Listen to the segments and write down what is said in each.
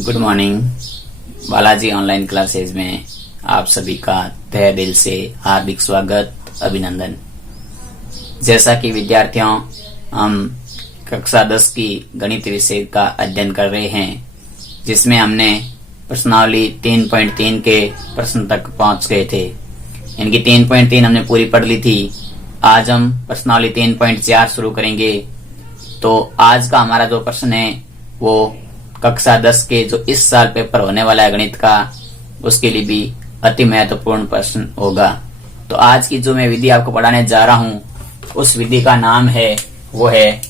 Good morning. Balaji online classes में आप सभी का तहे दिल से हार्दिक स्वागत, अभिनंदन। जैसा कि विद्यार्थियों, हम कक्षा 10 की गणित विषय का अध्ययन कर रहे हैं, जिसमें हमने प्रश्नावली 3.3 के प्रश्न तक पहुंच गए थे। इनकी 3.3 हमने पूरी पढ़ ली थी। आज हम प्रश्नावली 3.4 शुरू करेंगे। तो आज का हमारा जो प्रश्न है वो कक्षा 10 के जो इस साल पेपर होने वाला है गणित का, उसके लिए भी अति महत्वपूर्ण प्रश्न होगा। तो आज की जो मैं विधि आपको पढ़ाने जा रहा हूं, उस विधि का नाम है वो है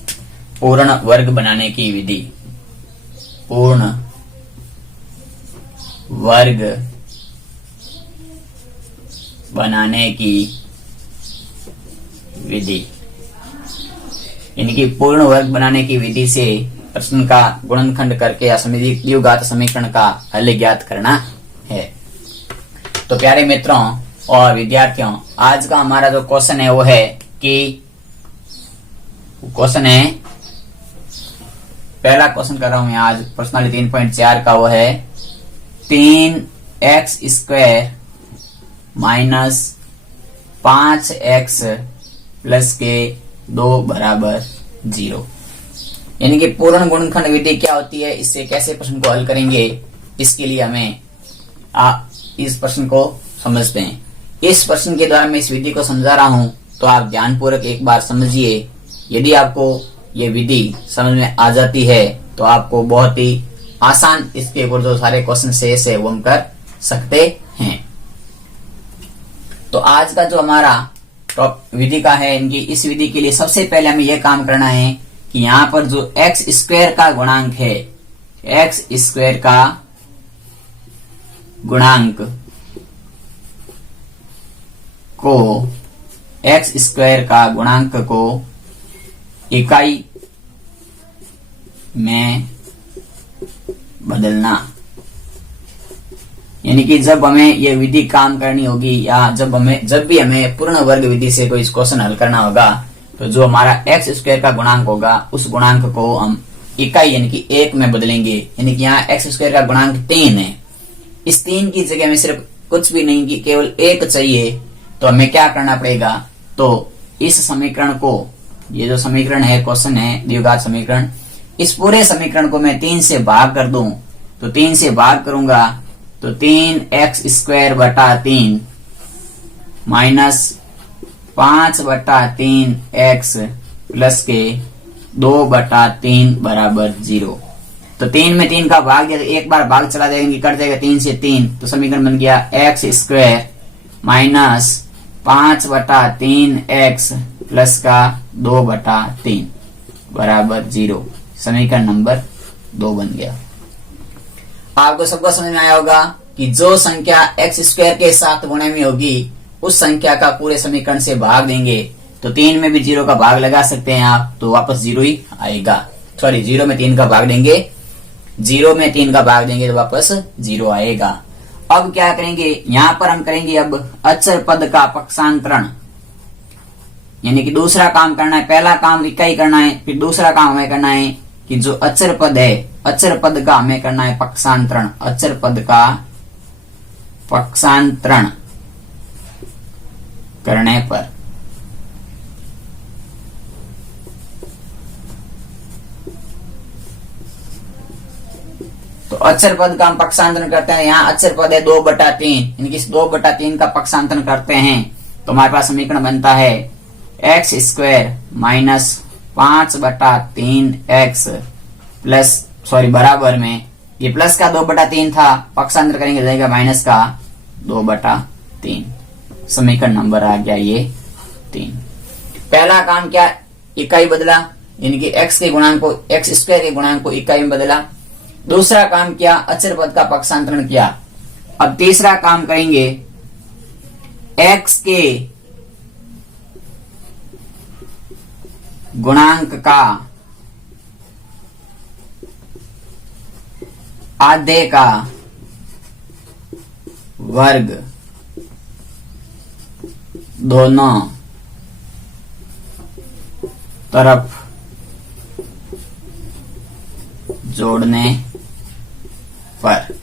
पूर्ण वर्ग बनाने की विधि। पूर्ण वर्ग बनाने की विधि। इनकी पूर्ण वर्ग बनाने की विधि से प्रश्न का गुणनखंड करके द्विघात समीकरण का हल ज्ञात करना है। तो प्यारे मित्रों और विद्यार्थियों, आज का हमारा जो क्वेश्चन है वो है कि पहला क्वेश्चन कर रहा हूं मैं आज प्रश्नावली 3.4 का, वो है 3x² माइनस 5x प्लस के 2 बराबर 0। यानी कि पूर्ण गुणनखंड विधि क्या होती है, इससे कैसे प्रश्न को हल करेंगे, इसके लिए हमें इस प्रश्न को समझते हैं। इस प्रश्न के द्वारा मैं इस विधि को समझा रहा हूं, तो आप ध्यानपूर्वक एक बार समझिए। यदि आपको ये विधि समझ में आ जाती है तो आपको बहुत ही आसान इसके ऊपर जो सारे क्वेश्चन शेष है वो हम कर सकते हैं। तो आज का जो हमारा विधि का है, इनकी इस विधि के लिए सबसे पहले हमें यह काम करना है कि यहां पर जो x² का गुणांक है, x² का गुणांक को x² का गुणांक को इकाई में बदलना। यानी कि जब हमें यह विधि काम करनी होगी या जब भी हमें पूर्ण वर्ग विधि से कोई क्वेश्चन हल करना होगा, तो जो हमारा x² का गुणांक होगा उस गुणांक को हम इकाई यानी कि 1 में बदलेंगे। यानी कि यहाँ x² का गुणांक 3 है। इस 3 की जगह में सिर्फ कुछ भी नहीं, कि केवल 1 चाहिए। तो हमें क्या करना पड़ेगा, तो इस समीकरण को, ये जो समीकरण है, क्वेश्चन है द्विघात समीकरण, इस पूरे समीकरण को मैं 3 से भाग कर दूं। तो 3 से भाग करूंगा तो 3x² बटा 3 माइनस 5 बटा 3x प्लस के 2 बटा 3 बराबर 0। तो 3 में 3 का भाग दिया तो एक बार भाग चला जाएगा, कट जाएगा 3 से 3। तो समीकरण बन गया x² माइनस 5 बटा 3x प्लस का 2 बटा 3 बराबर 0। समीकरण नंबर 2 बन गया। आपको सबको समझ में आया होगा कि जो संख्या x² के साथ गुणे में होगी उस संख्या का पूरे समीकरण से भाग देंगे। तो 3 में भी 0 का भाग लगा सकते हैं आप, तो वापस 0 ही आएगा। सॉरी, 0 में 3 का भाग देंगे, 0 में 3 का भाग देंगे तो वापस 0 आएगा। अब क्या करेंगे, यहां पर हम करेंगे अब अचर पद का पक्षांतरण। यानी कि दूसरा काम करना है। पहला काम इकाई करना है, फिर दूसरा काम हमें करना है कि जो अचर पद है, अचर पद का हमें करना है पक्षांतरण। अचर पद का पक्षांतरण करने पर तो अचर पद का हम पक्षांतरण करते हैं। यहाँ अचर पद है 2 बटा 3, यानी कि 2 बटा 3 का पक्षांतरण करते हैं तो हमारे पास समीकरण बनता है x² माइनस 5 बटा 3x प्लस, सॉरी, बराबर में ये प्लस का 2 बटा 3 था, पक्षांतर करेंगे जाएगा माइनस का 2 बटा 3। समीकरण नंबर आ गया ये 3। पहला काम क्या, इकाई बदला, यानी कि x के गुणांक को, x² के गुणांक को इकाई में बदला। दूसरा काम किया, अचर पद का पक्षांतरण किया। अब तीसरा काम करेंगे, x के गुणांक का आधे का वर्ग दोनों तरफ जोड़ने पर।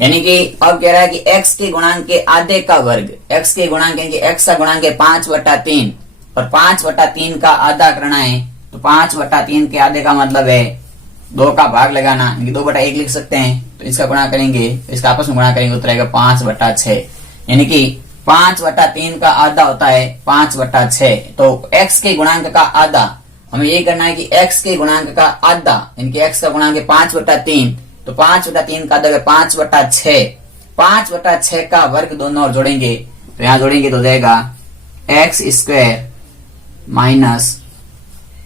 यानी कि अब कह रहा है कि x के गुणांक के आधे का वर्ग, x के गुणांक यानी कि x का गुणांक है 5/3 और 5/3 का आधा करना है। तो 5/3 के आधे का मतलब है 2 का भाग लगाना, यानी कि 2/1 लिख सकते हैं। तो इसका गुणा करेंगे, तो इसका आपस में गुणा करेंगे, उत्तर आएगा 5/6। यानी कि 5/3 का आधा होता है 5/6। तो x के गुणांक का आधा, हमें ये करना है कि x के गुणांक का आधा यानी कि x का गुणांक है 5/3, तो 5/3 का आधा है 5/6। 5/6 का वर्ग दोनों और जोड़ेंगे, तो यहां जोड़ेंगे तो जाएगा x² माइनस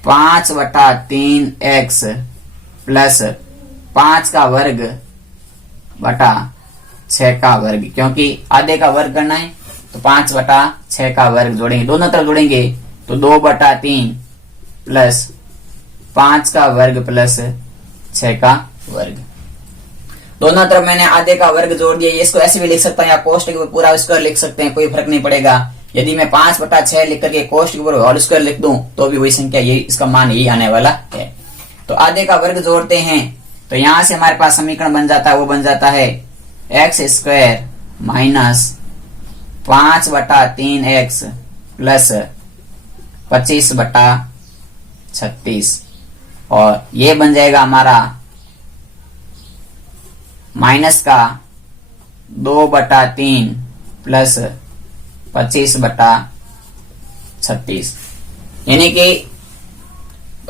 5/3x प्लस 5 का वर्ग बटा 6 का वर्ग, क्योंकि आधे का वर्ग करना है तो 5/6 का वर्ग जोड़ेंगे, दोनों तरफ जोड़ेंगे तो 2/3 प्लस 5 का वर्ग प्लस 6 का वर्ग। दोनों तरफ मैंने आधे का वर्ग जोड़ दिया। इसको ऐसे भी लिख सकता हूं या कोष्टक के पूरा स्क्वायर लिख सकते हैं, कोई फर्क नहीं पड़ेगा। यदि मैं 5/6 लिख करके कोष्टक के ऊपर होल स्क्वायर लिख दूं तो भी वही संख्या, यही इसका मान यही आने वाला है। तो आधे का वर्ग जोड़ते हैं तो यहां से हमारे पास समीकरण बन जाता है, वो बन जाता है x² माइनस 5/3x प्लस 25/36 और ये बन जाएगा हमारा माइनस का 2/3 प्लस 25/36, यानी कि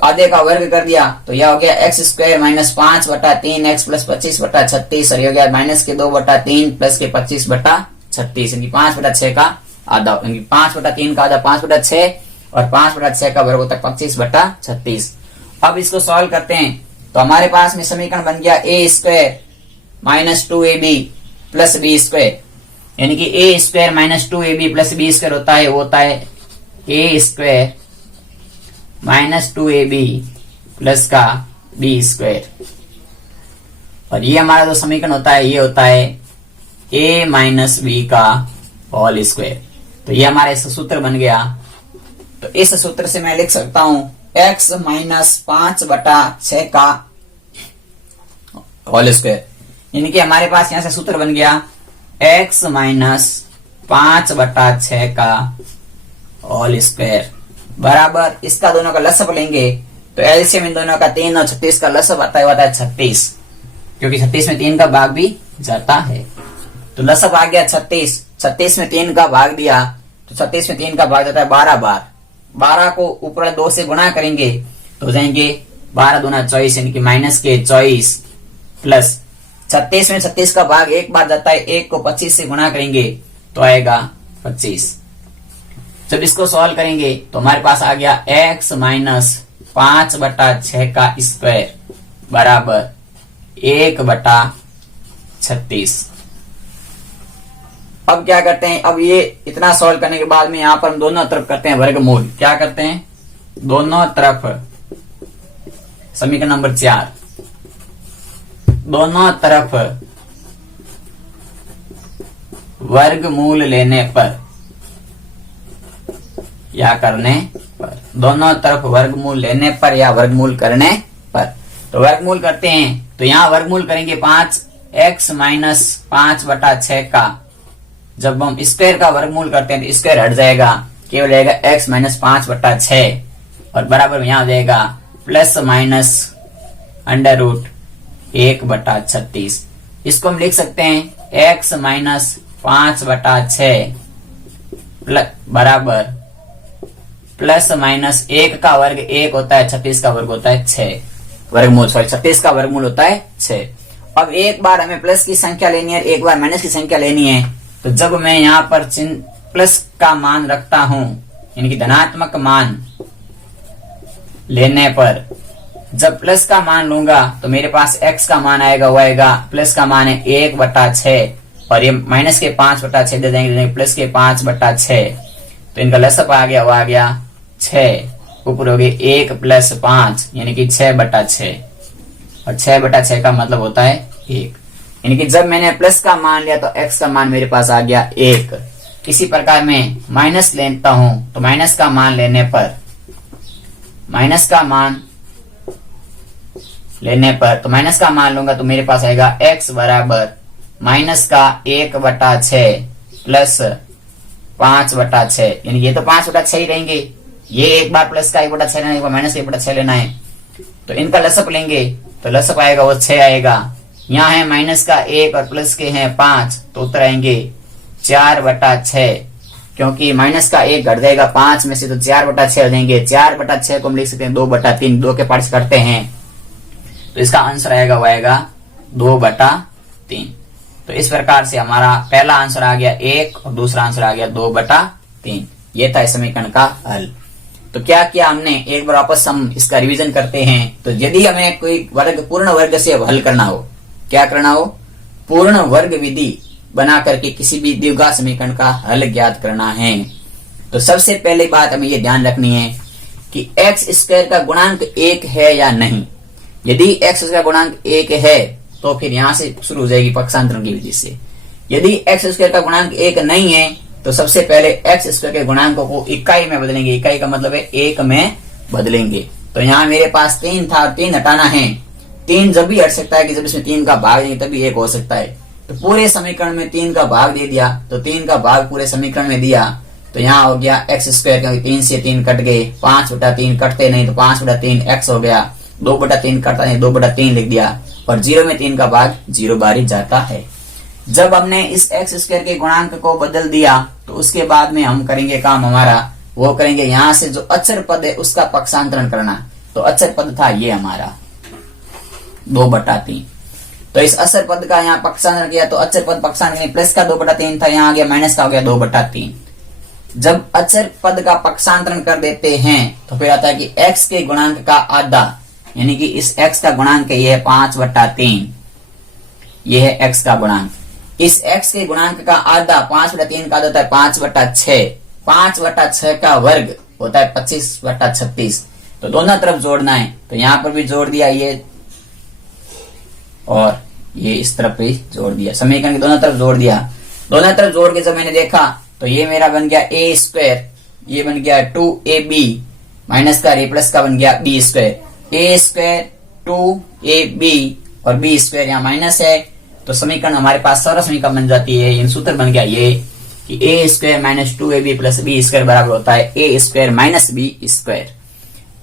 आधे का वर्ग कर दिया तो यह हो गया x² माइनस 5/3x प्लस 25/36 और ये हो गया माइनस के 2/3 प्लस के 25/36, यानी 5/6 का आधा, यानी 5/3 का आधा 5/6 और 5/6 का वर्ग होता है 25/36। अब इसको सॉल्व करते हैं तो हमारे पास में समीकरण बन गया a² minus 2ab plus b², यानी कि a² minus 2ab plus b² होता है, वो होता है a² माइनस 2ab प्लस का b², और ये हमारा जो समीकरण होता है ये होता है a माइनस b का होल स्क्वायर। तो ये हमारा इस सूत्र बन गया। तो इस सूत्र से मैं लिख सकता हूं x माइनस 5/6 का होल स्क्वायर, यानी कि हमारे पास यहां से सूत्र बन गया x माइनस 5/6 का होल स्क्वायर बराबर, इसका दोनों का लसअप लेंगे तो एलसीएम इन दोनों का 3 और 36 का लसअप आता है 36, क्योंकि 36 में 3 का भाग भी जाता है। तो लसअप आ गया 36, 36 में 3 का भाग दिया तो 36 में 3 का भाग जाता है 12 बार। 12 को ऊपर 2 से गुणा करेंगे तो हो जाएंगे 12 दूना 24, यानी कि माइनस के 24 प्लस 36 में 36 का भाग एक बार जाता है, 1 को 25 से गुणा करेंगे तो आएगा 25। जब इसको सॉल्व करेंगे तो हमारे पास आ गया x माइनस 5/6 का स्क्वायर बराबर 1/36। अब क्या करते हैं, अब ये इतना सॉल्व करने के बाद में यहां पर हम दोनों तरफ करते हैं वर्गमूल। क्या करते हैं, दोनों तरफ समीकरण नंबर 4, दोनों तरफ वर्गमूल लेने पर या करने पर, दोनों तरफ वर्गमूल लेने पर या वर्गमूल करने पर। तो वर्गमूल करते हैं तो यहां वर्गमूल करेंगे 5x माइनस 5/6 का। जब हम स्क्वायर का वर्गमूल करते हैं तो स्क्वायर हट जाएगा, केवल रहेगा x माइनस 5/6 और बराबर यहां हो जाएगा प्लस माइनस अंडर रूट 1/36। इसको हम लिख सकते हैं x माइनस 5/6 बराबर प्लस माइनस 1 का वर्ग 1 होता है, 36 का वर्ग होता है 6 वर्गमूल, सॉरी 36 का वर्गमूल होता है 6। अब एक बार हमें प्लस की संख्या लेनी है, एक बार माइनस की संख्या लेनी है। तो जब मैं यहाँ पर चिन्ह प्लस का मान रखता हूं, यानी कि धनात्मक मान लेने पर, जब प्लस का मान लूंगा तो मेरे पास x का मान आएगा, वो आएगा प्लस का मान है 1/6 और ये माइनस के 5/6 दे देंगे प्लस के 5/6, तो इनका लसअप आ गया, वो आ गया 6, ऊपर हो गए 1 प्लस 5 यानी कि 6/6 और 6/6 का मतलब होता है 1, यानी कि जब मैंने प्लस का मान लिया तो x का मान मेरे पास आ गया 1। इसी प्रकार मैं माइनस लेता हूं तो माइनस का मान लेने पर, माइनस का मान लेने पर तो माइनस का मान लूंगा तो मेरे पास आएगा x बराबर माइनस का 1/6 प्लस 5/6, यानी ये तो 5/6 ही रहेंगे। ये एक बार प्लस का 1/6 लेना है, एक बार माइनस का 1/6 लेना है, तो इनका लसअप लेंगे तो लसअप आएगा वो 6 आएगा। यहाँ है माइनस का 1 और प्लस के हैं 5, तो उत्तर आएंगे 4/6, क्योंकि माइनस का 1 घट जाएगा 5 में से, तो 4/6 हो जाएंगे। 4/6 को हम लिख सकते हैं 2/3, 2 के पार्ट्स करते हैं, तो इसका आंसर आएगा वो आएगा 2/3। तो इस प्रकार से हमारा पहला आंसर आ गया 1 और दूसरा आंसर आ गया 2/3। ये था इस समीकरण का हल। तो क्या किया हमने, एक बार वापस हम इसका रिवीजन करते हैं। तो यदि हमें कोई वर्ग पूर्ण वर्ग से हल करना हो, क्या करना हो, पूर्ण वर्ग विधि बना करके किसी भी द्विघात समीकरण का हल ज्ञात करना है, तो सबसे पहले बात हमें ये ध्यान रखनी है कि एक्स स्क्वायर का गुणांक 1 है या नहीं। यदि एक्स का गुणांक 1 है तो फिर यहां से शुरू हो जाएगी पक्षांतरण की विधि से। यदि एक्स स्क्वायर का गुणांक 1 नहीं है तो सबसे पहले एक्स स्क्वायर के गुणांकों को इकाई में बदलेंगे। इकाई का मतलब है 1 में बदलेंगे। तो यहाँ मेरे पास 3 था, 3 हटाना है। 3 जब भी हट सकता है कि जब इसमें 3 का भाग देंगे तभी 1 हो सकता है। तो पूरे समीकरण में 3 का भाग दे दिया, तो 3 का भाग पूरे समीकरण में दिया, तो यहाँ हो गया एक्स स्क्वायर, क्योंकि 3 से 3 कट गए, 5/3 कटते नहीं तो 5/3 एक्स हो गया। 2/3 कटता नहीं, 2/3 लिख दिया, और 0 में 3 का भाग 0 बार ही जाता है। जब हमने इस एक्स स्क्वायर के गुणांक को बदल दिया तो उसके बाद में हम करेंगे काम हमारा, वो करेंगे यहाँ से जो अचर पद है उसका पक्षांतरण करना। तो अचर पद था ये हमारा 2/3, तो इस अचर पद का यहाँ पक्षांतरण किया, तो अचर पद पक्षांतरण प्लस का 2/3 था, यहाँ आ गया माइनस का हो गया 2/3। जब अचर पद का पक्षांतरण कर देते हैं तो फिर आता है कि एक्स के गुणांक का आधा, यानी कि इस एक्स का गुणांक ये है 5/3, ये है एक्स का गुणांक। इस x के गुणांक का आधा 5/3 का आधा होता है 5/6। 5/6 का वर्ग होता है 25/36। तो दोनों तरफ जोड़ना है, तो यहां पर भी जोड़ दिया ये, और ये इस तरफ भी जोड़ दिया। समीकरण के दोनों तरफ जोड़ दिया। दोनों तरफ जोड़ के जब मैंने देखा तो ये मेरा बन गया a स्क्वायर, ये बन गया 2ab, माइनस का प्लस का बन गया b square. a square 2ab और b स्क्वायर यहाँ माइनस है, तो समीकरण हमारे पास सरल समीकरण बन जाती है। इन सूत्र बन गया ये कि a square minus 2ab plus b square बराबर होता है a square minus b square.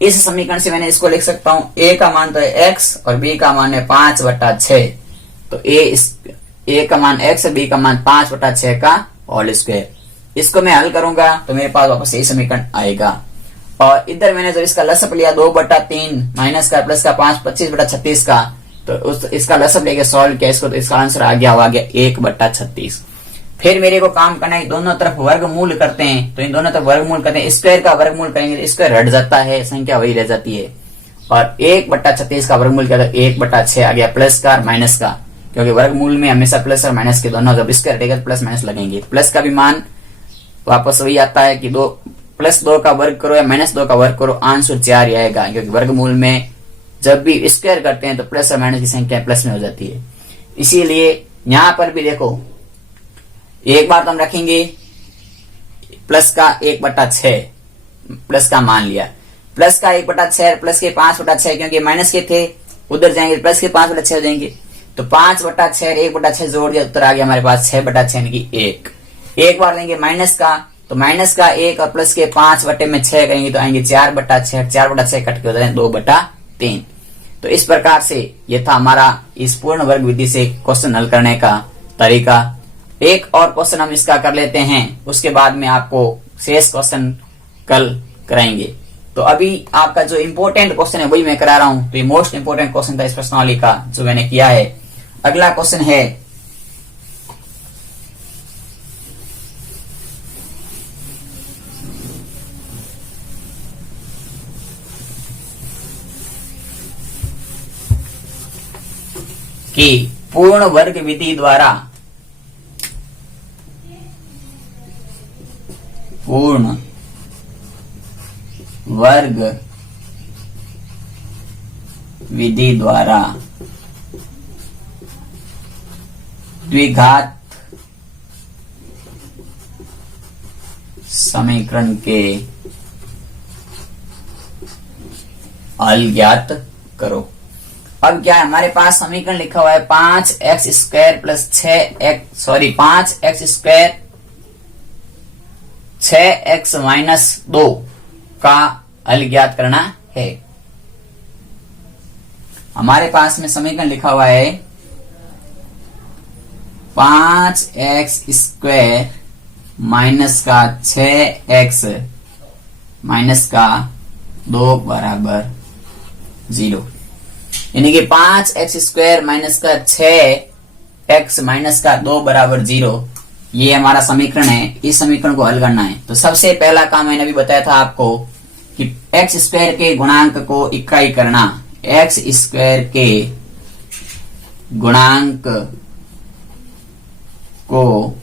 इस समीकरण से मैंने इसको लिख सकता हूं, a का मान तो है x और b का मान है 5/6, तो a का मान x और b का मान 5/6 का होल स्क्वायर। इसको मैं हल करूंगा तो मेरे पास वापस यही समीकरण आएगा। और इधर मैंने जब इसका लसअप लिया 2/3 माइनस का प्लस का 5 25/36 का, तो इसका लसअप लेके सॉल्व किया इसको, तो इसका आंसर आ गया 1/36। फिर मेरे को काम करना है, दोनों तरफ वर्गमूल करते हैं, तो इन दोनों तरफ वर्गमूल करते हैं। स्क्वायर का वर्गमूल करेंगे तो स्क्वायर हट जाता है, संख्या वही रह जाती है। और 1/36 का वर्गमूल किया तो 1/6 आ गया, प्लस का और माइनस का, क्योंकि वर्गमूल में हमेशा प्लस और माइनस के दोनों, जब स्क्वायर हटेगा तो प्लस माइनस लगेंगे। प्लस का भी मान वापस वही आता है कि 2 का वर्ग करो या -2 का वर्ग करो, आंसर 4 ही आएगा, क्योंकि वर्गमूल में जब भी स्क्वायर करते हैं तो प्लस और माइनस की संख्या प्लस में हो जाती है। इसीलिए यहां पर भी देखो, एक बार तो हम रखेंगे प्लस का 1/6, प्लस का मान लिया, प्लस का 1/6 प्लस के 5/6, क्योंकि माइनस के थे उधर जाएंगे प्लस के 5/6 हो जाएंगे, तो 5/6 1/6 जोड़ दिया, उत्तर आ गया हमारे पास 6/6 यानी कि 1। एक बार लेंगे माइनस का, तो माइनस का 1 और प्लस के 5/6 करेंगे तो आएंगे 4/6, 4/6 कट के हो जाए 2/3। तो इस प्रकार से ये था हमारा इस पूर्ण वर्ग विधि से क्वेश्चन हल करने का तरीका। एक और क्वेश्चन हम इसका कर लेते हैं, उसके बाद में आपको शेष क्वेश्चन कल कराएंगे। तो अभी आपका जो इम्पोर्टेंट क्वेश्चन है वही मैं करा रहा हूं। तो ये मोस्ट इम्पोर्टेंट क्वेश्चन था इस प्रश्नावली का जो मैंने किया है। अगला क्वेश्चन है कि पूर्ण वर्ग विधि द्वारा पूर्ण वर्ग विधि द्वारा द्विघात समीकरण के हल ज्ञात करो। अब क्या है, हमारे पास समीकरण लिखा हुआ है 5x² प्लस 6x माइनस 2 का हल ज्ञात करना है। हमारे पास में समीकरण लिखा हुआ है 5x² माइनस का 6x माइनस का 2 बराबर 0, यानी कि 5x² माइनस का 6x माइनस का 2 बराबर 0, ये हमारा समीकरण है। इस समीकरण को हल करना है। तो सबसे पहला काम मैंने अभी बताया था आपको कि x² के गुणांक को इकाई करना। x² के गुणांक को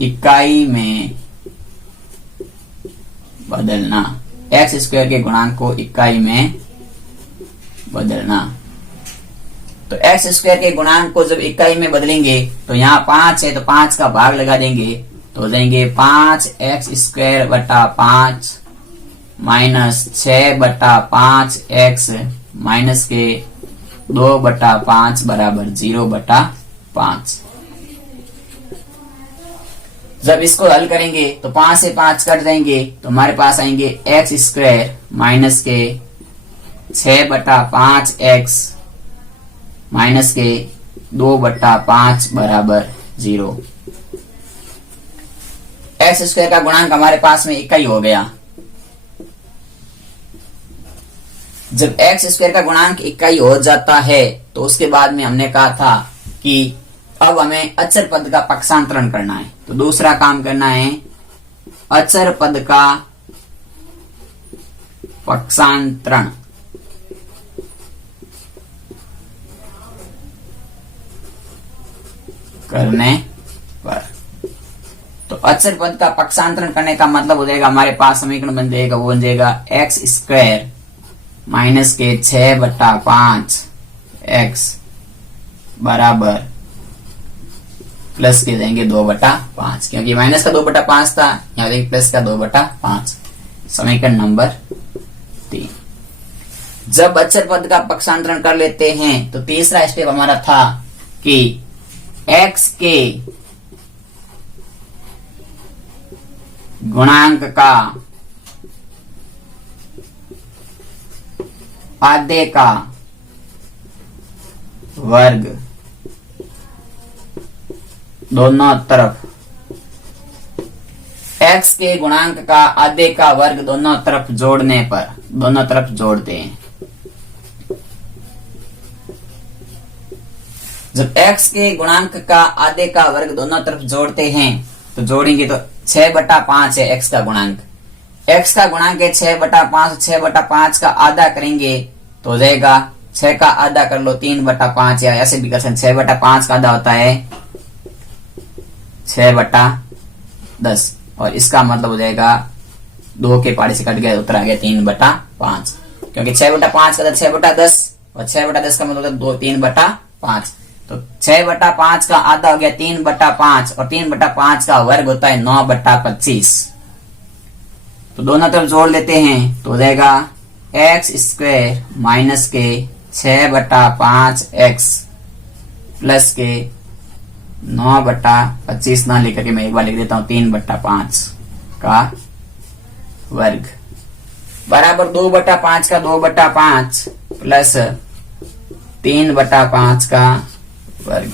इकाई में बदलना, x² के गुणांक को इकाई में बदलना। तो x² के गुणांक को जब इकाई में बदलेंगे तो यहाँ 5 है तो 5 का भाग लगा देंगे, तो हो जाएंगे 5x² बटा 5 माइनस 6 बटा 5x माइनस के 2 बटा 5 बराबर 0 बटा 5। जब इसको हल करेंगे तो 5 से 5 कट जाएंगे, तो हमारे पास आएंगे x² माइनस के 6 बटा 5x माइनस के 2 बटा 5 बराबर 0। x² का गुणांक हमारे पास में इकाई हो गया। जब x² का गुणांक इकाई हो जाता है तो उसके बाद में हमने कहा था कि अब हमें अचर पद का पक्षांतरण करना है। तो दूसरा काम करना है अचर पद का पक्षांतरण। करने पर तो अचर पद का पक्षांतरण करने का मतलब हो जाएगा, हमारे पास समीकरण बन जाएगा, वो बन जाएगा x² माइनस के 6 बटा 5x बराबर प्लस के देंगे 2 बटा 5, क्योंकि माइनस का 2 बटा 5 था, यहाँ देंगे प्लस का 2 बटा 5। समीकरण नंबर 3। जब अचर पद का पक्षांतरण कर लेते हैं तो तीसरा स्टेप हमारा था कि x के गुणांक का आधे का वर्ग दोनों तरफ, x के गुणांक का आधे का वर्ग दोनों तरफ जोड़ने पर, दोनों तरफ जोड़ते हैं। जब x के गुणांक का आधे का वर्ग दोनों तरफ जोड़ते हैं तो जोड़ेंगे तो 6 बटा 5 है x का गुणांक। x का गुणांक है 6 बटा 5, 6 बटा 5 का आधा करेंगे तो हो जाएगा 6 का आधा कर लो 3 बटा 5, या ऐसे भी कर सकते। 6 बटा 5 का आधा होता है 6 बटा 10, और इसका मतलब हो जाएगा 2 के पारे से कट गया, उत्तर आ गया 3 बटा 5, क्योंकि 6 बटा 5 का 6 बटा 10 और 6 बटा 10 का मतलब 3 बटा 5। तो 6 बटा 5 का आधा हो गया 3 बटा 5, और 3 बटा 5 का वर्ग होता है 9 बटा 25। तो दोनों तरफ जोड़ लेते हैं तो हो जाएगा x² माइनस के 6 बटा 5x प्लस के 9 बटा 25 ना लेकर के मैं एक बार लिख देता हूं 3 बटा 5 का वर्ग बराबर 2 बटा 5 का 2 बटा 5 प्लस 3 बटा 5 का वर्ग।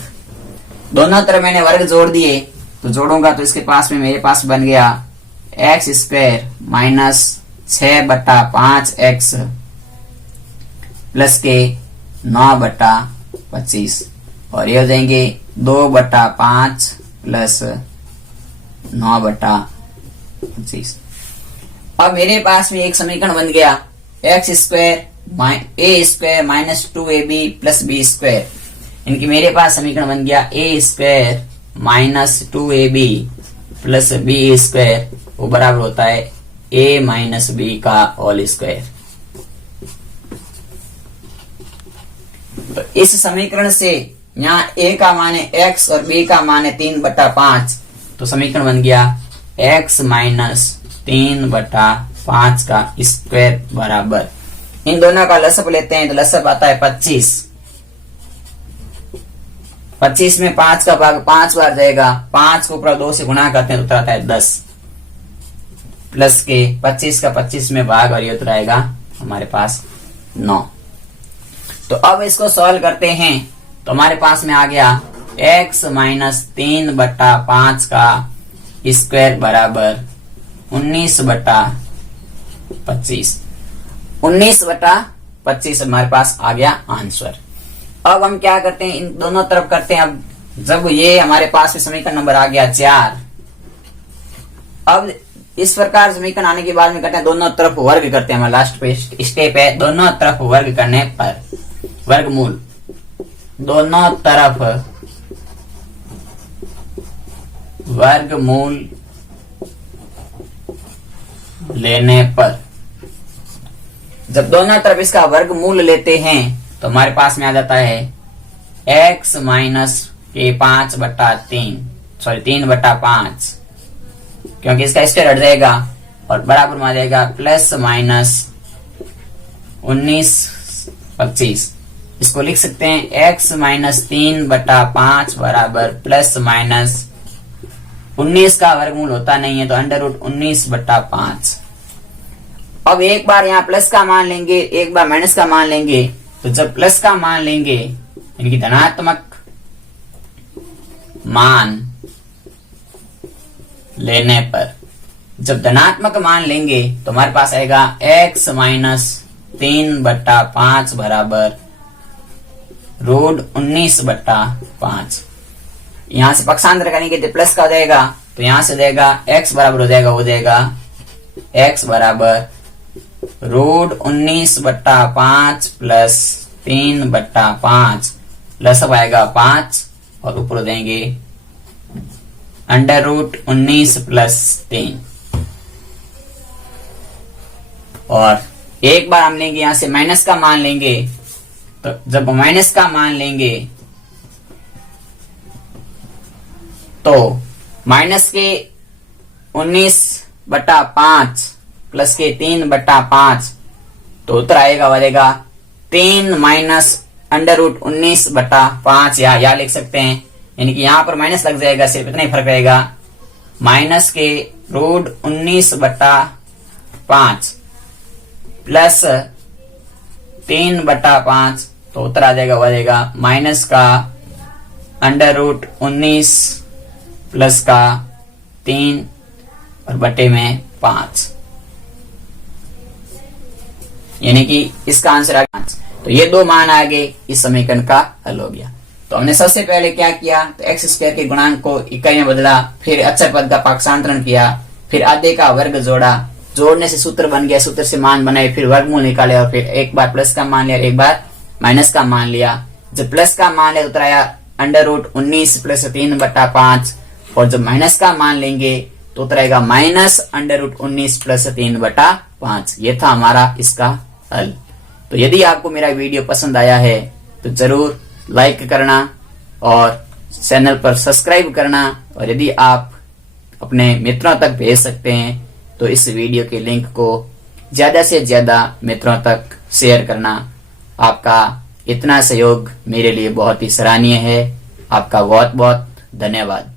दोनों तरफ मैंने वर्ग जोड़ दिए, तो जोड़ूंगा तो इसके पास में मेरे पास बन गया x² माइनस 6 बटा 5x प्लस के 9 बटा 25, और ये हो जाएंगे 2 बटा 5 प्लस 9 बटा 25। अब मेरे पास में एक समीकरण बन गया a² minus 2ab plus b², इनकी मेरे पास समीकरण बन गया a² minus 2ab plus b², वो बराबर होता है a माइनस b का होल स्क्वायर। तो इस समीकरण से यहाँ a का माने x और b का माने 3 बटा 5, तो समीकरण बन गया x माइनस 3 बटा 5 का स्क्वायर बराबर इन दोनों का लसअप लेते हैं तो लसअप आता है 25। 25 में 5 का भाग 5 बार जाएगा, 5 को ऊपर 2 से गुणा करते हैं तो उत्तर आता है 10 प्लस के 25 का 25 में भाग और ये उत्तर आएगा हमारे पास 9। तो अब इसको सॉल्व करते हैं तो हमारे पास में आ गया x माइनस 3/5 का स्क्वायर बराबर 19/25। 19/25 हमारे पास आ गया आंसर। अब हम क्या करते हैं, इन दोनों तरफ करते हैं। अब जब ये हमारे पास में समीकरण नंबर आ गया 4, अब इस प्रकार समीकरण आने के बाद में करते हैं दोनों तरफ वर्ग करते हैं। हमारा लास्ट पे स्टेप है दोनों तरफ वर्ग करने पर वर्गमूल, दोनों तरफ वर्गमूल लेने पर, जब दोनों तरफ इसका वर्गमूल लेते हैं तो हमारे पास में आ जाता है x माइनस के 3/5, क्योंकि इसका स्क्वायर हट जाएगा और बराबर में आ जाएगा प्लस माइनस 19/25। इसको लिख सकते हैं x माइनस 3/5 बराबर प्लस माइनस 19 का वर्गमूल होता नहीं है तो √19/5। अब एक बार यहाँ प्लस का मान लेंगे, एक बार माइनस का मान लेंगे। तो जब प्लस का मान लेंगे यानी कि धनात्मक मान लेने पर, जब धनात्मक मान लेंगे तो हमारे पास आएगा x माइनस 3/5 बराबर √19/5। यहां से पक्षांतर करेंगे तो प्लस का हो जाएगा, तो यहां से हो जाएगा x बराबर हो जाएगा x बराबर √19/5 प्लस 3/5 प्लस अब आएगा 5 और ऊपर देंगे √19 प्लस 3। और एक बार हम लेंगे यहां से माइनस का मान लेंगे, तो जब माइनस का मान लेंगे तो माइनस के 19/5 प्लस के 3/5 तो उत्तर आएगा वालेगा 3 माइनस √19/5 या लिख सकते हैं, यानी कि यहाँ पर माइनस लग जाएगा, सिर्फ इतना ही फर्क रहेगा। माइनस के √19/5 प्लस 3/5 तो उत्तर आ जाएगा माइनस का √19 प्लस का 3 और बटे में 5, यानी कि इसका आंसर आ गया 5। तो ये दो मान आ गए, इस समीकरण का हल हो गया। तो हमने सबसे पहले क्या किया, तो x स्क्वायर के गुणांक को इकाई में बदला, फिर अचर पद का पाक्षांतरण किया, फिर आधे का वर्ग जोड़ा, जोड़ने से सूत्र बन गया, सूत्र से मान बनाए, फिर वर्गमूल निकाले और फिर एक बार प्लस का मान लिया, एक बार माइनस का मान लिया। जब प्लस का मान लिया तो आया √19 प्लस 3/5 और जब माइनस का मान लेंगे तो उतरेगा माइनस √19 प्लस 3/5। ये था हमारा इसका हल। तो यदि आपको मेरा वीडियो पसंद आया है तो जरूर लाइक करना और चैनल पर सब्सक्राइब करना, और यदि आप अपने मित्रों तक भेज सकते हैं तो इस वीडियो के लिंक को ज्यादा से ज्यादा मित्रों तक शेयर करना। आपका इतना सहयोग मेरे लिए बहुत ही सराहनीय है। आपका बहुत बहुत धन्यवाद।